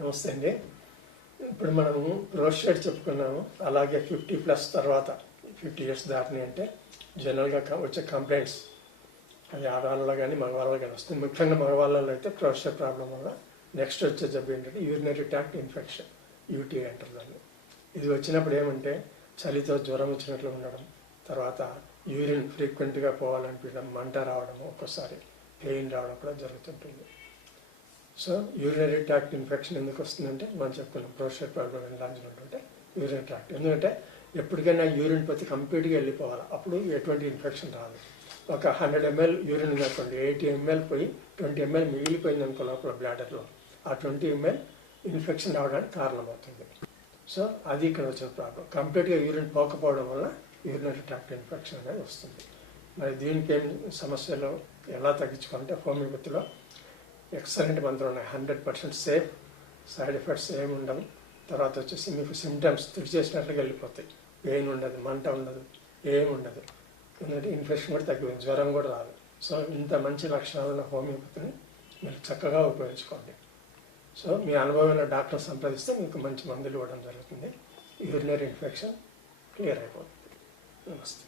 నమస్తే అండి. ఇప్పుడు మనము ప్రోస్టేట్ చెప్పుకున్నాము. అలాగే 50+ తర్వాత 50 ఇయర్స్ దాటిని అంటే జనరల్గా వచ్చే కంప్లైంట్స్ అది ఆడవాళ్ళలో కానీ మగవాళ్ళలో కానీ వస్తుంది. ముఖ్యంగా మగవాళ్ళలో అయితే ప్రోస్టేట్ ప్రాబ్లం వల్ల నెక్స్ట్ వచ్చే జబ్బు ఏంటంటే యూరినరీ ట్రాక్ట్ ఇన్ఫెక్షన్, యూటీ అంటారు దాన్ని. ఇది వచ్చినప్పుడు ఏమంటే చలితో జ్వరం వచ్చినట్లు ఉండడం, తర్వాత యూరిన్ ఫ్రీక్వెంట్గా పోవాలనిపించడం, మంట రావడం, ఒక్కోసారి పెయిన్ రావడం కూడా జరుగుతుంటుంది. సో యూరినరీ ట్రాక్ట్ ఇన్ఫెక్షన్ ఎందుకు వస్తుందంటే మనం చెప్పుకున్నాం ప్రోస్టేట్ ప్రాబ్లం ఎన్లార్జ్మెంట్ అంటే యూరినరీ ట్రాక్ట్. ఎందుకంటే ఎప్పటికైనా యూరిన్ పోతే కంప్లీట్గా వెళ్ళిపోవాలి, అప్పుడు ఎటువంటి ఇన్ఫెక్షన్ రాదు. ఒక 100 ml యూరిన్ ఉందనుకోండి, 80 ml పోయి 20 ml మిగిలిపోయింది అనుకో లోపల బ్లాడర్లో, ఆ 20 ml ఇన్ఫెక్షన్ రావడానికి కారణమవుతుంది. సో అది ఇక్కడ వచ్చిన ప్రాబ్లం. కంప్లీట్గా యూరిన్ పోకపోవడం వల్ల యూరినరీ ట్రాక్ట్ ఇన్ఫెక్షన్ అనేది వస్తుంది. మరి దీనికి ఏం సమస్యలు ఎలా తగ్గించుకోవాలంటే హోమియోపతిలో ఎక్సలెంట్ మందులు ఉన్నాయి. 100% సేఫ్, సైడ్ ఎఫెక్ట్స్ ఏమి ఉండవు. తర్వాత వచ్చేసి మీకు సిమ్టమ్స్ తుడిచేసినట్లుగా వెళ్ళిపోతాయి. పెయిన్ ఉండదు, మంట ఉండదు, ఏమి ఉండదు. ఎందుకంటే ఇన్ఫెక్షన్ కూడా తగ్గిపోయింది, జ్వరం కూడా రాదు. సో ఇంత మంచి లక్షణాలున్న హోమియోపతిని మీరు చక్కగా ఉపయోగించుకోండి. సో మీ అనుభవమైన డాక్టర్ సంప్రదిస్తే మీకు మంచి మందులు ఇవ్వడం జరుగుతుంది. యూరినరీ ఇన్ఫెక్షన్ క్లియర్ అయిపోతుంది. నమస్తే.